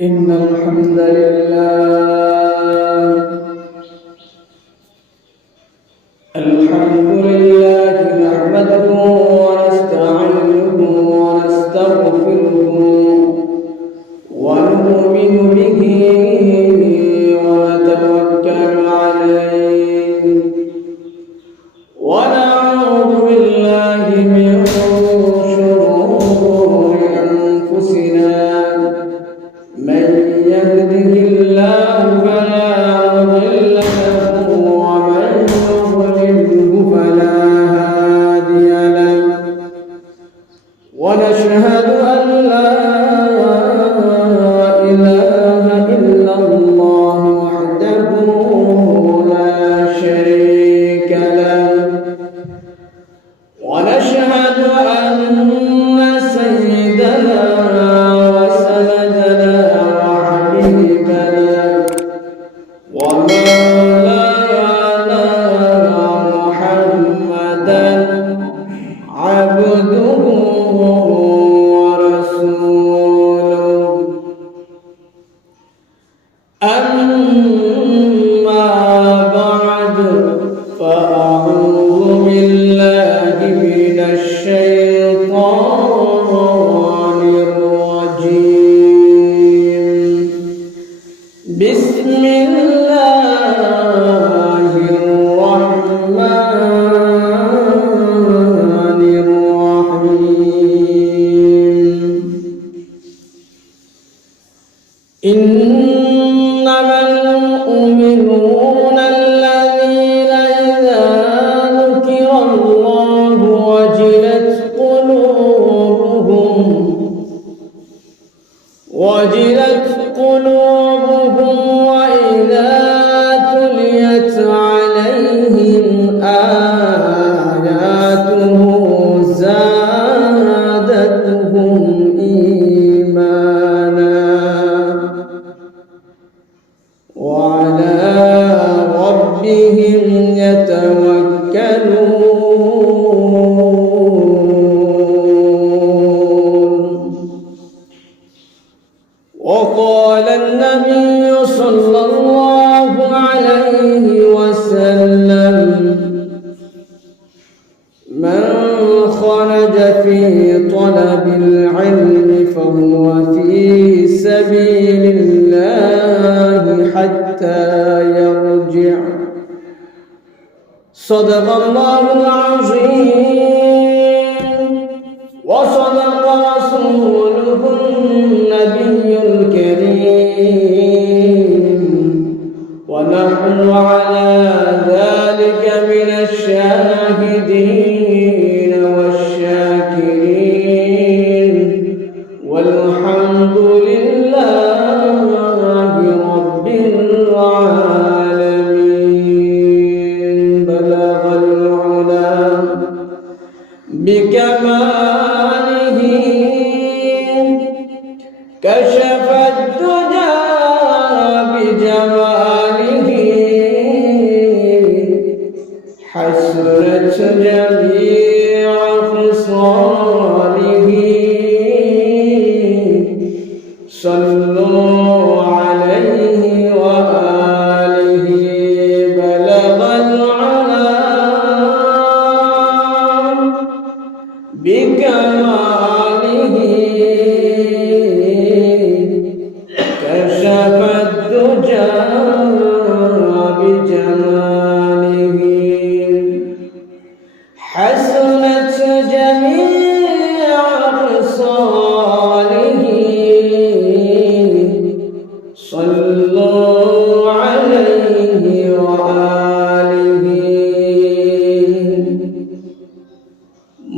إن الحمد لله نحمده ونستعينه ونستغفره ونؤمن به ونتوكل عليه ونعوذ بالله من شرور أنفسنا من يهده الله فلا مضل له ومن يضلله فلا هادي له ونشهد أن لا إله إلا الله وحده لا شريك له ونشهد أن سيدنا وسندنا وحبيبنا ومولانا محمدا عبده ورسوله أما بعد فأعوذ بالله من الشيطان الرجيم بسم الله الرحمن الرحيم إنما المؤمنون الذين إذا ذكر الله وجلت قلوبهم وإذا تليت عليهم آياته زادتهم إيمانا وعلى ربهم يتوكلون وقال النبي صلى الله عليه وسلم من خرج في طلب العلم فهو في سبيل الله حتى يرجع صدق الله العظيم وصدق رسوله النبي الكريم ونحن على ذلك من الشاهدين والشاكرين والحمد لله رب العالمين بلغ العلا بكماله كشف الدجى بجماله حسنت جميع خصاله صلوا عليه وآله بلغ العلا بكماله كشف الدجى بجماله حسنت جميع خصاله صلوا عليه وآله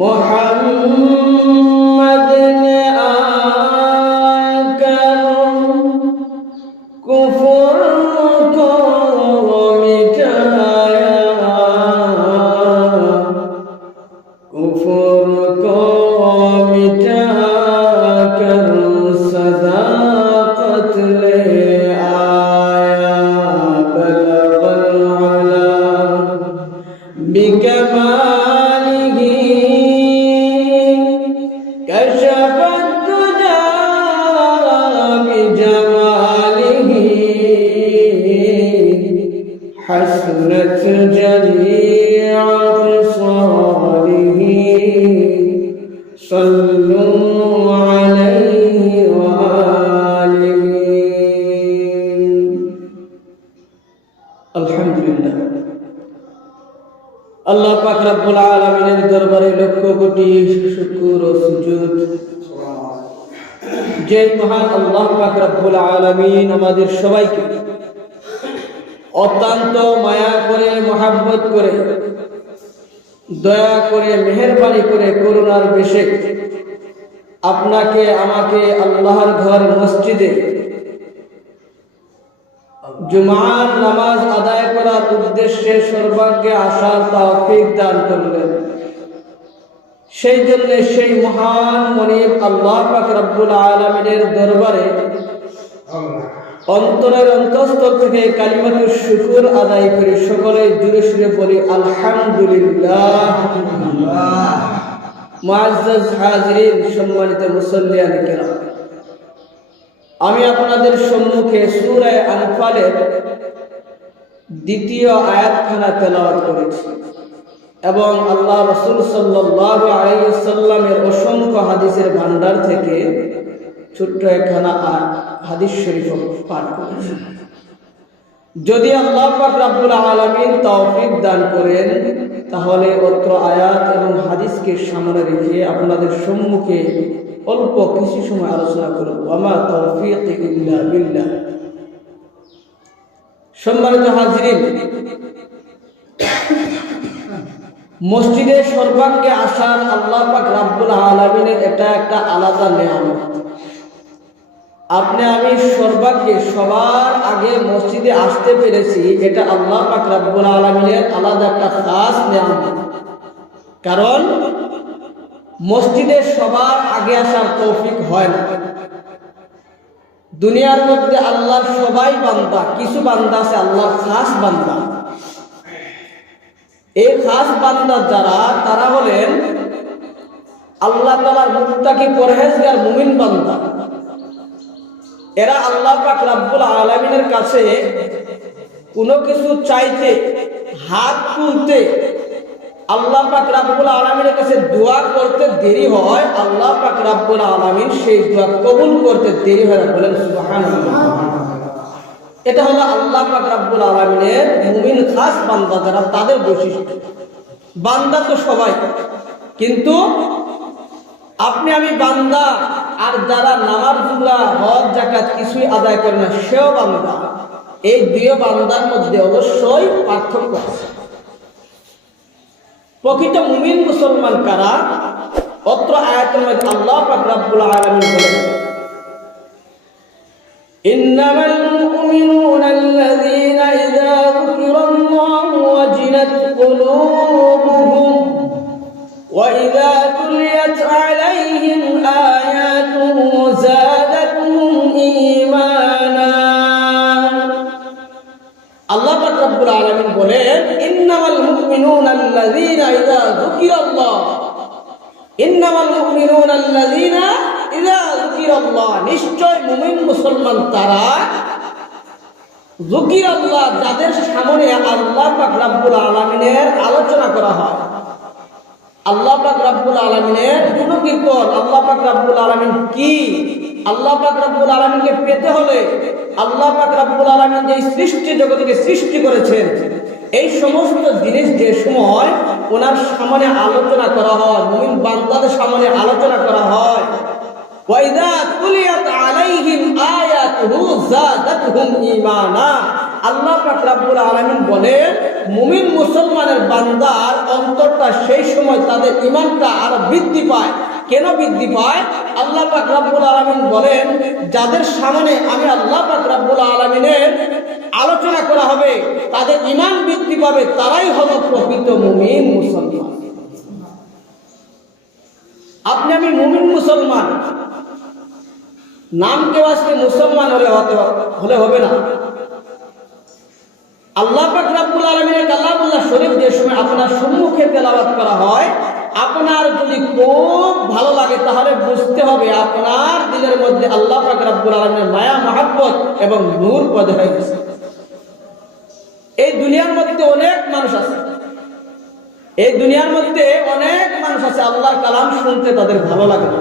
محمد آكل حسنت جميع خصاله صلوا عليه وآله الحمد لله আল্লাহ পাক রব্বুল আলামিনের দরবারে লক্ষ কোটি শুকর ও সুজুদ যে মহান আল্লাহ পাক রব্বুল আলামিন আমাদের সবাইকে অত্যন্ত মায়া করে মহব্বত করে দয়া করে মেহেরবানি করে করুণার বেশে আপনাকে আমাকে আল্লাহর ঘর মসজিদে জুমার নামাজ আদায় করার উদ্দেশ্যে সর্বাগ্যে আসার তৌফিক দান করলেন। সেই জন্য সেই মহান মনিব আল্লাহ পাক রব্বুল আলামিনের দরবারে অন্তরের অন্তঃস্থল থেকে কালিমাতুশ শুকর আদায় করে সকলে জোরে সুরে বলি আলহামদুলিল্লাহ। মুআজ্জাজ হাজিরিন, সম্মানিত মুসল্লিয়ান কিরাম, আমি আপনাদের সম্মুখে সূরা আনফালের দ্বিতীয় আয়াতখানা তেলাওয়াত করেছি এবং আল্লাহ রাসূল সাল্লাল্লাহু আলাইহি ওয়াসাল্লামের অসংখ্য হাদিসের ভান্ডার থেকে ছোট্ট একখানা হাদিস শরীফ পাঠ করেছি। যদি আল্লাহ পাক রব্বুল আলামিন তৌফিক দান করেন তাহলে অত্র আয়াত এবং হাদিসকে সামনে রেখে আপনাদের সম্মুখে অল্প কিছু সময় আলোচনা করব। ওয়ামা তৌফিক ইল্লা বিল্লাহ। সম্মানিত হাজিরিন, মসজিদে সর্বাগ্যে আসার আল্লাহ পাক রব্বুল আলামিনের এটা একটা আলাদা নেয়ামত। আপনি আমি সর্বাগ্যে সবার আগে মসজিদে আসতে পেরেছি, এটা আল্লাহ পাক রব্বুল আলামিনের আলাদা একটা খাস নেয়ামত। কারণ মসজিদে সবার আগে আসার তৌফিক হয় না। দুনিয়ার মধ্যে আল্লাহর সবাই বান্দা, কিছু বান্দা আছে আল্লাহর খাস বান্দা। এই খাস বান্দা যারা, তারা হলেন আল্লাহ তাআলার মুত্তাকি পরহেজগার মুমিন বান্দা। এরা আল্লাহ পাক রব্বুল আলামিনের কাছে কোনো কিছু চাইতে, হাত তুলতে, আল্লাহ পাক রব্বুল আলামিনের কাছে দোয়া করতে দেরি হয়, আল্লাহ পাক রব্বুল আলামিন সেই দোয়া কবুল করতে দেরি হয়। বলেন সুবহানাল্লাহ। এটা হলো আল্লাহ পাক রব্বুল আলামিনের মুমিন খাস বান্দা যারা, তাদের বৈশিষ্ট্য। বান্দা তো সবাই, কিন্তু আপনি আমি বান্দা, আর যারা নামাজ রোজা হজ যাকাত কিছুই আদায় করে না সেও বান্দা। এই দুই বান্দার মধ্যে অবশ্যই পার্থক্য আছে। প্রকৃত মুমিন মুসলমান কারা? অত্র আয়াতের মধ্যে আল্লাহ পাক রব্বুল আলামিন বলেন, ইন্নামাল মুমিনুনা আল্লাযীনা ইযা যুকিরাল্লাহু ওয়াজিলাত কুলুবুহুম ওয়া ইযা তুলিয়াত আলাইহিম আয়াতুহু যাদাতুহুম ঈমানা। আল্লাহ পাক রব্বুল আলামিন বলেন, ইন্নামাল মুমিনুনা আল্লাযীনা ইযা যুকিরাল্লাহ, ইন্নামাল মুমিনুনা আল্লাযীনা ইযা যুকিরাল্লাহ, নিশ্চয় মুমিন মুসলমান তারা, যুকিরাল্লাহ যাদের সামনে আল্লাহ পাক রব্বুল আলামিনের আলোচনা করা হয়। আল্লাহ পাক রব্বুল আলামিনের গুণকীর্তন, আল্লাহ পাক রব্বুল আলামিন কি, আল্লাহ পাক রব্বুল আলামিনকে পেতে হলে আল্লাহ পাক রব্বুল আলামিন যে সৃষ্টি জগৎকে সৃষ্টি করেছেন, এই সমস্ত জিনিস যে সময় ওনার সামনে আলোচনা করা হয়, মুমিন বান্দাদের সামনে আলোচনা করা হয়, ওয়াইদা তুলিয়াত আলাইহিম আয়াতুহু যাদাতুহুম ঈমানা। আল্লাহ পাক রব্বুল আলামিন বলেন, মুমিন মুসলমানের বান্দার অন্তরটা সেই সময় তাদের ঈমানটা আরো বৃদ্ধি পায়। কেন বৃদ্ধি পায়? আল্লাহ পাক রব্বুল আলামিন বলেন, যাদের সামনে আমি আল্লাহ পাক রব্বুল আলামিনের আলোচনা করা হবে তাদের ঈমান বৃদ্ধি পাবে, তারাই হলো প্রকৃত মুমিন মুসলমান। আপনি আমি মুমিন মুসলমান, নাম কেউ আজকে মুসলমান হলে হবে না। আল্লাহ পাক রব্বুল আলামিনের কালামুল্লাহ শরীফ যে সময় আপনার সম্মুখে তেলাওয়াত করা হয়, আপনার যদি খুব ভালো লাগে তাহলে বুঝতে হবে আপনার দিলের মধ্যে আল্লাহ পাক রব্বুল আলামিনের মায়া মহব্বত এবং নূর পয়দা হয়ে গেছে। এই দুনিয়ার মধ্যে অনেক মানুষ আছে, এই দুনিয়ার মধ্যে অনেক মানুষ আছে আল্লাহর কালাম শুনতে তাদের ভালো লাগে না,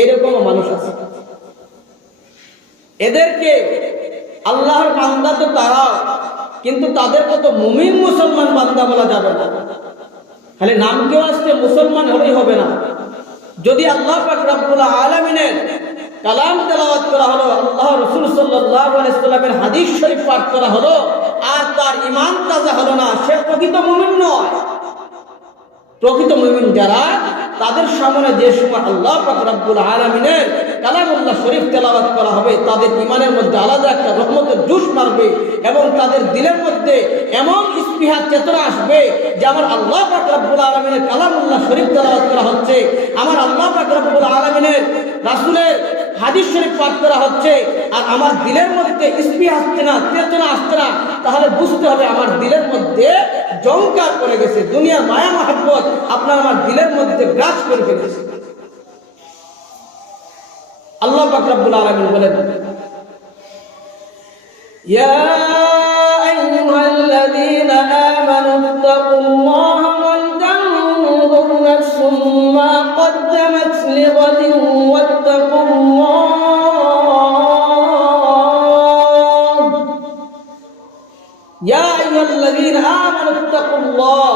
এইরকমও মানুষ আছে। এদেরকে আল্লাহর বান্দা তো তারা, কিন্তু তাদের মতো মুমিন মুসলমান বান্দা বলা যাবে না। খালি নাম কেউ আসছে মুসলমান হলেই হবে না। যদি আল্লাহ পাক রব্বুল আলামিনের কালাম তেলাওয়াত করা হলো, আল্লাহ রাসূল সাল্লাল্লাহু আলাইহি ওয়াসাল্লামের হাদিস শরীফ পাঠ করা হলো, আর তার ঈমান তাজা হলো না, সে প্রকৃত মুমিন নয়। প্রকৃত মুমিন যারা, তাদের সামনে যে সময় আল্লাহ পাক রব্বুল আলামিনের কালামুল্লাহ শরীফ তেলাওয়াত করা হবে, তাদের ঈমানের মধ্যে আলাদা একটা রহমতের জোশ মারবে এবং তাদের দিলের মধ্যে এমন ইস্তিহাদ চেতনা আসবে যে আমার আল্লাহ পাক রব্বুল আলামিনের কালামুল্লাহ শরীফ তেলাওয়াত করা হচ্ছে, আমার আল্লাহ পাক রব্বুল আলামিনের রাসূলের হাদিস শরীফ পাঠ করা হচ্ছে, আর আমার দিলের মধ্যে ইস্তিহাদ আসছে না, চেতনা আসছে না, তাহলে বুঝতে হবে আমার দিলের মধ্যে জংকার পড়ে গেছে, দুনিয়ার মায়া মহব্বত আপনার আমার দিলের মধ্যে গ্রাস করে ফেলেছে। আল্লাহ পাক রব্বুল আলামিন বলেন, ইয়া আইয়ুহাল্লাযীনা আমানু তাকুল্লাহা ওয়াল তানজুর নাফসুম মা কদ্দামাত লিগাদিন ওয়াত্তাকুল্লাহ। ইয়া আইয়ুহাল্লাযীনা আমানু তাকুল্লাহ,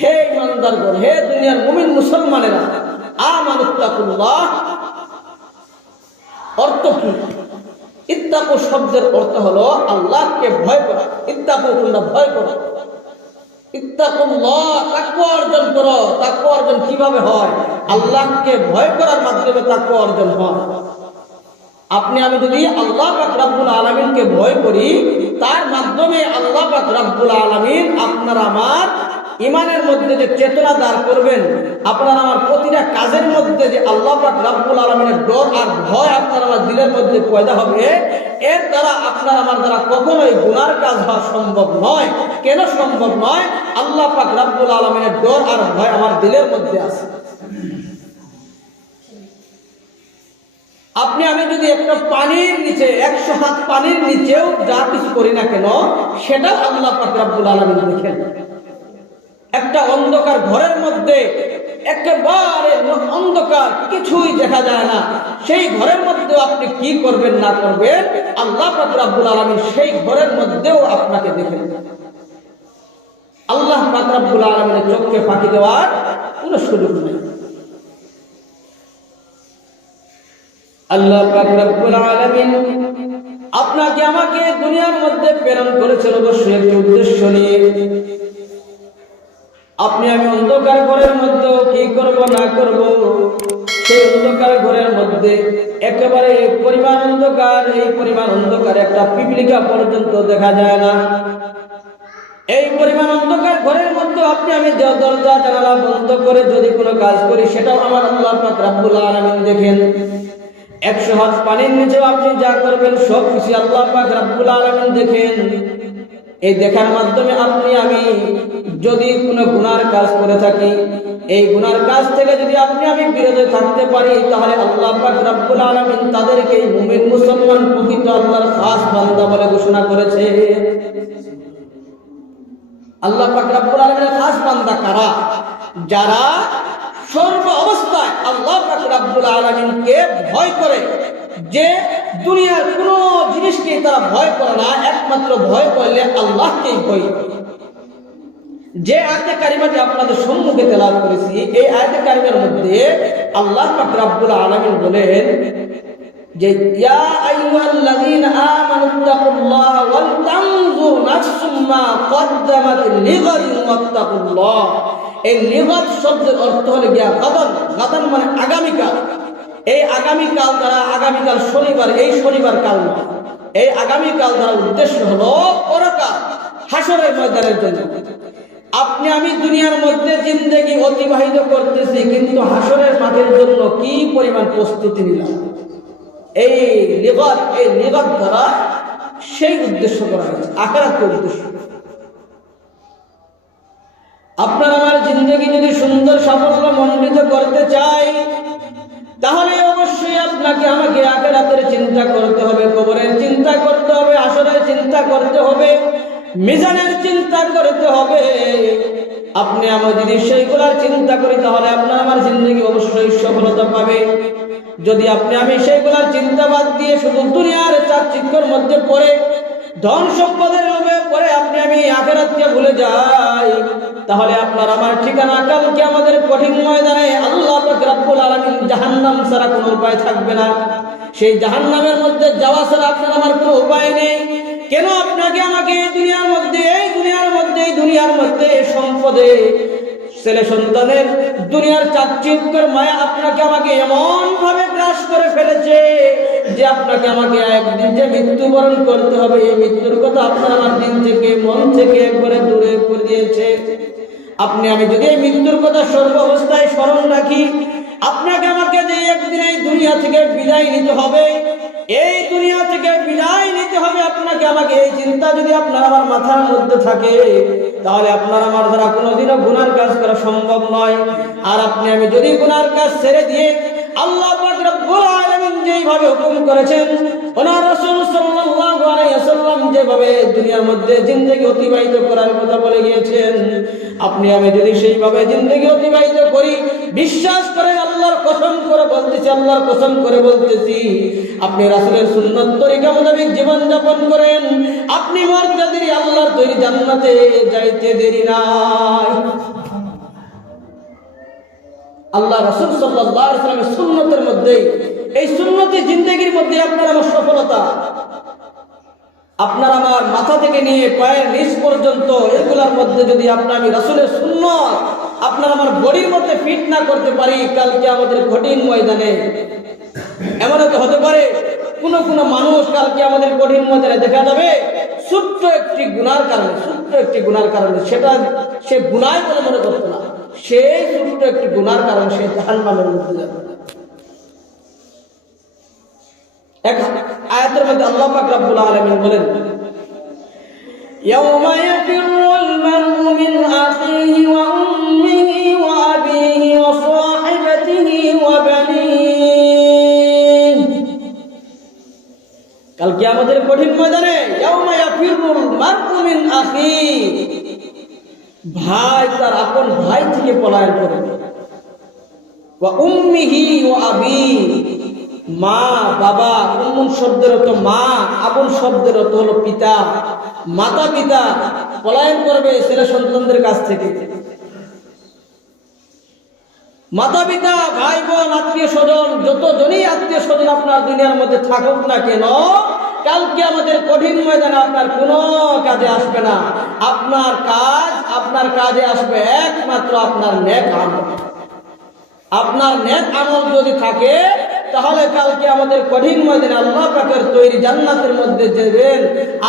হে ইমানদারগণ, হে দুনিয়ার মুমিন মুসলমানেরা, আমানু তাকুল্লাহ অর্থ কি? ইত্তাকু শব্দের অর্থ হলো আল্লাহকে ভয় করা। ইত্তাকু তোমরা ভয় করো, ইত্তাকুল্লাহ তাকওয়া অর্জন করো। তাকওয়া অর্জন কিভাবে হয়? আল্লাহকে ভয় করার মাধ্যমে তাকওয়া অর্জন হয়। আপনি আমি যদি আল্লাহ পাক রব্বুল আলামিনকে ভয় করি, তার মাধ্যমে আল্লাহ পাক রব্বুল আলামিন আপনার আমার ঈমানের মধ্যে যে চেতনা দাঁড় করবেন, আপনার আমার প্রতিটা কাজের মধ্যে যে আল্লাহ পাক রব্বুল আলামিনের ডর আর ভয় আপনার আমার দিলের মধ্যে পয়দা হবে, এর দ্বারা আপনার আমার দ্বারা কখনোই গুনার কাজ হওয়া সম্ভব নয়। কেন সম্ভব নয়? আল্লাহ পাক রব্বুল আলামিনের ডর আর ভয় আমার দিলের মধ্যে আছে। আপনি আমি যদি একটা পানির নিচে 100 হাত পানির নিচেও যা কিছু করি না কেন, সেটা আল্লাহ পাক রব্বুল আলামিন দেখেন। একটা অন্ধকার ঘরের মধ্যে একেবারে অন্ধকার, কিছুই দেখা যায় না, সেই ঘরের মধ্যেও আপনি কি করবেন না করবেন, আল্লাহ পাক রব্বুল আলামিন সেই ঘরের মধ্যেও আপনাকে দেখেন। আল্লাহ পাক রব্বুল আলামিনের চোখকে ফাঁকি দেওয়ার কোনো সুযোগ নেই। আল্লাহ পাক রব্বুল আলামিন আপনাকে আমাকে দুনিয়ার মধ্যে প্রেরণ করেছেন অবশ্যই একটি উদ্দেশ্য নিয়ে। আপনি আমি অন্ধকার ঘরের মধ্যে কি করব না করব, সেই অন্ধকার ঘরের মধ্যে একেবারে পরিমাণ অন্ধকার, এই পরিমাণ অন্ধকার একটা পিপিলিকা পর্যন্ত দেখা যায় না। এই পরিমাণ অন্ধকার ঘরের মধ্যে আপনি আমি দরজা জানালা বন্ধ করে যদি কোনো কাজ করি, সেটাও আমার আল্লাহ পাক রব্বুল আলামিন দেখেন। 100 হাত পানির নিচেও আপনি যা করবেন সব কিছু আল্লাহ পাক রব্বুল আলামিন দেখেন। এই দেখার মাধ্যমে আপনি আমি যদি কোনো গুনার কাজ করে থাকি, এই গুনার কাজ থেকে যদি আপনি আমি বিরত থাকতে পারি, তাহলে আল্লাহ পাক রব্বুল আলামিন তাদেরকে মুমিন মুসলমান প্রকৃত আল্লাহর খাস বান্দা বলে ঘোষণা করেছে। আল্লাহ পাক রব্বুল আলামিনের খাস বান্দা কারা? যারা সর্ব অবস্থায় আল্লাহ পাক রব্বুল আলামিনকে ভয় করে, যে দুনিয়ার কোনো জিনিসকে তারা ভয় করে না, একমাত্র ভয় করলে আল্লাহকেই ভয় করে। যে আয়াতে কারিমাটি আপনাদের সম্মুখে তেলাওয়াত করেছি, এই আয়াতে কারিমার মধ্যে আল্লাহ পাক রব্বুল আলামিন বলেন যে ইয়া আইয়ুহাল্লাযীনা আমানুত্তাকুল্লাহা ওয়াল তানজুর নাফসুম মা কদ্দামাত লিগাদিন ওয়াত্তাকুল্লাহ। এই লিগাদ শব্দের অর্থ হলো গিয়া গাদান। গাদান মানে আগামীকাল। এই আগামীকাল দ্বারা, আগামীকাল শনিবার, এই শনিবার কাল না, এই আগামীকাল দ্বারা উদ্দেশ্য হলো পরকাল, হাসরের ময়দানের জন্য। আপনি আমি দুনিয়ার মধ্যে জিন্দেগি অতিবাহিত করতেছি, কিন্তু হাসরের মাঠের জন্য কি পরিমাণ প্রস্তুতি নিলাম, এই লিগাদ দ্বারা সেই উদ্দেশ্য করা হয়েছে, আখিরাতের উদ্দেশ্য। আপনার আমার জিন্দেগি যদি সুন্দর সাফল্য মণ্ডিত করতে চাই, তাহলে অবশ্যই আপনাকে আমাকে আখিরাতের চিন্তা করতে হবে, কবরের চিন্তা করতে হবে, আসরের চিন্তা করতে হবে। মিজানের চিন্তা করতে হবে। আপনি আমার যদি সেইগুলার চিন্তা করি তাহলে আপনার আমার জিন্দগি অবশ্যই সফলতা পাবে। যদি আপনি আমি সেইগুলার চিন্তা বাদ দিয়ে শুধু দুনিয়ার চাকচিক্যের মধ্যে পড়ে ধন সম্পদের লোভে পড়ে আপনি আমি আখিরাতকে ভুলে যাই, তাহলে আপনার আমার ঠিকানা কালকে আমাদের কঠিন ময়দানে আল্লাহ পাক রব্বুল আলামিন জাহান্নাম ছাড়া কোনো উপায় থাকবে না। সেই জাহান্নামের মধ্যে যাওয়া ছাড়া আপনার আমার কোনো উপায় নেই। কেন আপনাকে আমাকে এই দুনিয়ার মধ্যে সম্পদে ছেলে সন্তানের দুনিয়ার চাকচিক্যের মায়া আপনাকে আমাকে এমন ভাবে গ্রাস করে ফেলেছে যে আপনাকে আমাকে একদিন যে মৃত্যুবরণ করতে হবে, এই মৃত্যুর কথা আপনার আমার দিন থেকে মন থেকে একবারে দূরে করে দিয়েছে। আপনি আমি যদি এই মৃত্যুর কথা সর্ব অবস্থায় স্মরণ রাখি, আপনাকে আমাকে যে একদিন এই দুনিয়া থেকে বিদায় নিতে হবে, এই দুনিয়া থেকে বিদায় নিতে হবে আপনাকে আমাকে, এই চিন্তা যদি আপনার আমার মাথার মধ্যে থাকে তাহলে আপনার আমার দ্বারা কোনোদিনও গুনার কাজ করা সম্ভব নয়। আর আপনি আমি যদি গুনার কাজ ছেড়ে দিয়ে আল্লাহ পাক রব্বুল আলামিন যেভাবে হুকুম করেছেন, ওনার রাসূল সাল্লাল্লাহু আলাইহি ওয়াসাল্লাম যেভাবে দুনিয়ার মধ্যে জিন্দেগি অতিবাহিত করার কথা বলে গিয়েছেন, আপনি আমি যদি সেইভাবে জিন্দেগি অতিবাহিত করি, বিশ্বাস করেন আল্লাহর কসম করে বলতেছি, আপনি রাসূলের সুন্নাত তরিকা মোতাবেক জীবন যাপন করেন, আপনি মরতে দেরি আল্লাহর তৈরি জান্নাতে যাইতে দেরি নাই। আল্লাহ রাসূল সাল্লাল্লাহু আলাইহি ওয়াসাল্লামের সুন্নতের মধ্যে, এই সুন্নতি জিন্দেগির মধ্যে আপনার আমার সফলতা। আপনার আমার মাথা থেকে নিয়ে পায়ের নিচ পর্যন্ত এগুলোর মধ্যে যদি আপনার আমি রাসূলের সুন্নাত আপনার আমার বডির মধ্যে ফিট না করতে পারি, কালকে আমাদের কঠিন ময়দানে এমন হতে পারে কোন মানুষ কালকে আমাদের কঠিন ময়দানে দেখা যাবে ছোট্ট একটি গুনার কারণে সেটা সে গুনাহ বলে মনে করতো না, সেই ছোট্ট একটি গুনার কারণে সে জাহান্নামের মধ্যে যাবে। এক আয়াতের মধ্যে আল্লাহ পাক রব্বুল আলামিন বলেন, ইয়াউমা ইয়াফিরুল মার'উ মিন আখিহি ওয়া উম্মিহি ওয়া আবিহি ওয়া সাহিবাতিহি ওয়া বানিহি। কাল কিয়ামতের কঠিন ময়দানে ইয়াউমা ইয়াফিরুল মার'উ মিন আখিহি, ভাই তার আপন ভাই থেকে পলায়ন করবে, ওয়া উম্মিহি ওয়া আবিহি, মা বাবা, উম্মুন শব্দের অর্থ মা, আবুন শব্দের অর্থ হলো পিতা, মাতা পিতা পলায়ন করবে ছেলে সন্তানদের কাছ থেকে। মাতা পিতা, ভাই বোন, আত্মীয় স্বজন, যতজনই আত্মীয় স্বজন আপনার দুনিয়ার মধ্যে থাকুক না কেন, কালকে আমাদের কঠিন ময়দানে আপনার কোনো কাজে আসবে না। আপনার কাজে আসবে একমাত্র আপনার নেক আমল। আপনার নেক আমল যদি থাকে তাহলে কালকে আমাদের কঠিন ময়দানে আল্লাহ পাকের তৈরি জান্নাতের মধ্যে যাবেন।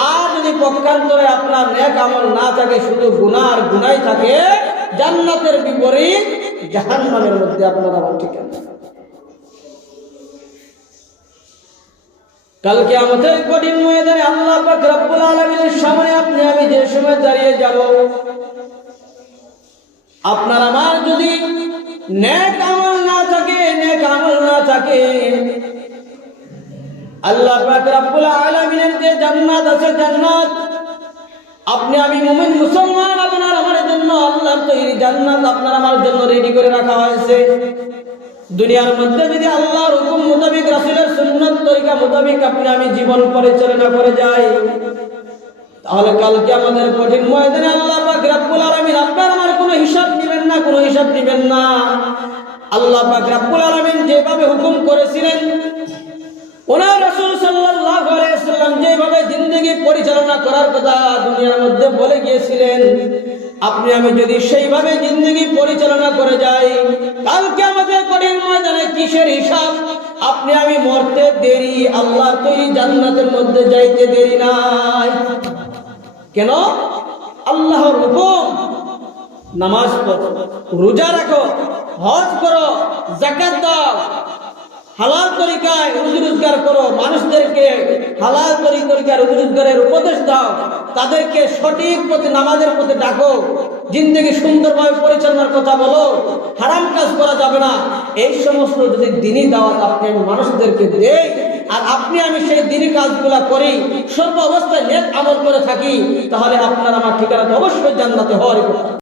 আর যদি পক্ষান্তরে আপনার নেক আমল না থাকে, শুধু গুনাহ গুনাই থাকে, জান্নাতের বিপরীত জাহান্নামের মধ্যে আপনার আমার ঠিকানা। কালকে আমাদের কঠিন ময়দানে আল্লাহ পাক রব্বুল আলামিনের সামনে আপনি আমি যে সময় দাঁড়িয়ে যাব, আপনার আমার যদি নেক আমল না থাকে, আল্লাহ পাক রব্বুল আলামিনের যে জান্নাত আছে, জান্নাত আপনি আমি মুমিন মুসলমান আপনার আমার জন্য আল্লাহর তৈরি জান্নাত আপনার আমার জন্য রেডি করে রাখা হয়েছে। দুনিয়ার মধ্যে যদি আল্লাহর হুকুম মোতাবেক রাসূলের সুন্নাত তরিকা মোতাবেক আপনি আমি জীবন পরিচালনা করে যাই, তাহলে কালকে আমাদের কঠিন ময়দানে আল্লাহ পাক রব্বুল আলামিন আপনার আমার কোনো হিসাব নেবেন না। আল্লাহ পাক রব্বুল আলামিন যেভাবে হুকুম করেছিলেন, ওনার রাসূল সাল্লাল্লাহু আলাইহি ওয়াসাল্লাম যেভাবে জিন্দেগি পরিচালনা করার কথা দুনিয়ার মধ্যে বলে গিয়েছিলেন, আপনি আমি যদি সেইভাবে জিন্দেগি পরিচালনা করে যাই, কালকে আমাদের কঠিন ময়দানে কিসের হিসাব? আপনি আমি মরতে দেরি, আল্লাহ তৈরি জান্নাতের মধ্যে যাইতে দেরি নাই। কেন? আল্লাহর হুকুম, নামাজ পড়ো, রোজা রাখো, হজ করো, যাকাত দাও, হালাল তরিকায় রুজি রোজগার করো, মানুষদেরকে হালাল তরিকায় রুজি রোজগারের উপদেশ দাও, তাদেরকে সঠিক পথে নামাজের পথে ডাকো, জিন্দেগি সুন্দরভাবে পরিচালনার কথা বলো, হারাম কাজ করা যাবে না। এই সমস্ত যদি দ্বীনি দাওয়াত আপনি মানুষদেরকে দেই, আর আপনি আমি সেই দিনই কাজগুলা করি, সর্ব অবস্থায় নেক আমল করে থাকি, তাহলে আপনার আমার ঠিকানা তো অবশ্যই জান্নাতে হওয়ার কথা।